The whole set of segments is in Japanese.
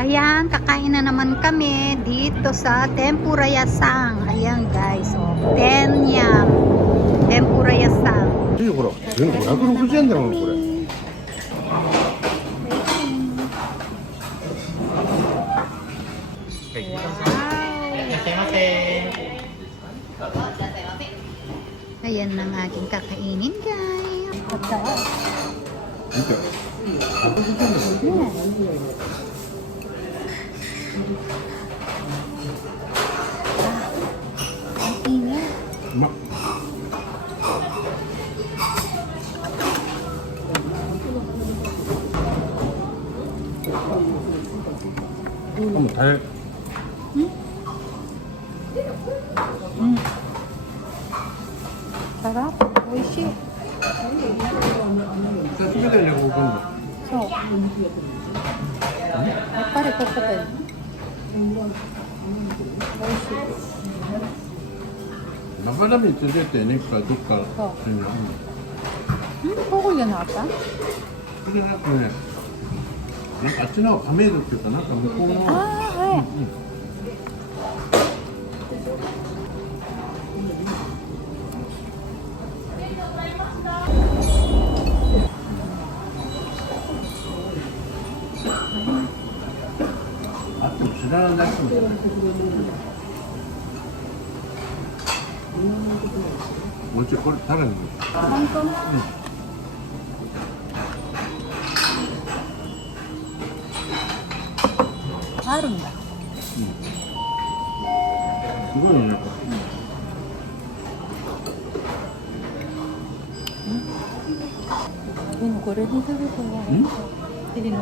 Ayan, kakain na naman kami dito sa Tempura Yasang. Ayan guys, oh, Tenyam. Tempura Yasang. ほら、全部560円だもん、これ。Ayan ang aking kakainin guys.見て。560円だもん。うまっ。もう大変。Sarap. Oishi. 久しぶりだよね、ここ今度。そう。やっぱりここで。中並みに連れてってね、からどっか。そううん。ここじゃなかった？それじゃなくね。なんかあっちの亀戸っていうか、なんか向こうの。ああ、はい。あと知らない人もいる。もうちょいこれタラに。本当？あるんだ。すごいよね。でもこれで食べたらいいの。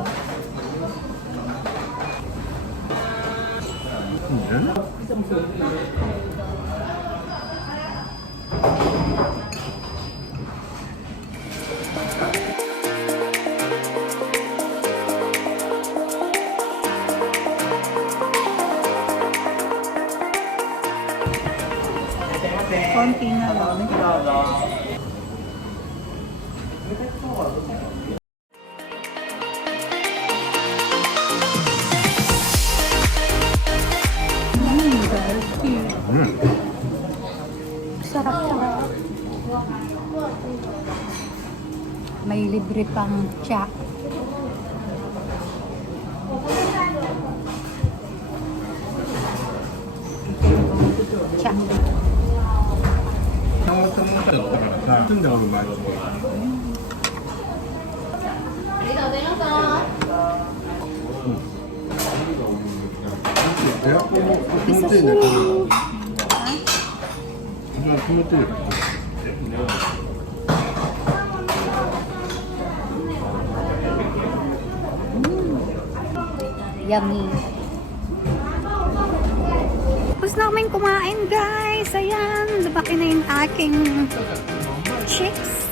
konti na lang. Sarap-sarap. May libre pang tsa. Tsa. 変わったものだったからさ、住んだことない。エアコンも気持ちいいんだけど。気持ちいいよ。Yummy. Tapos na kaming kumain guys. Ayan, lumaki na yung aking chicks.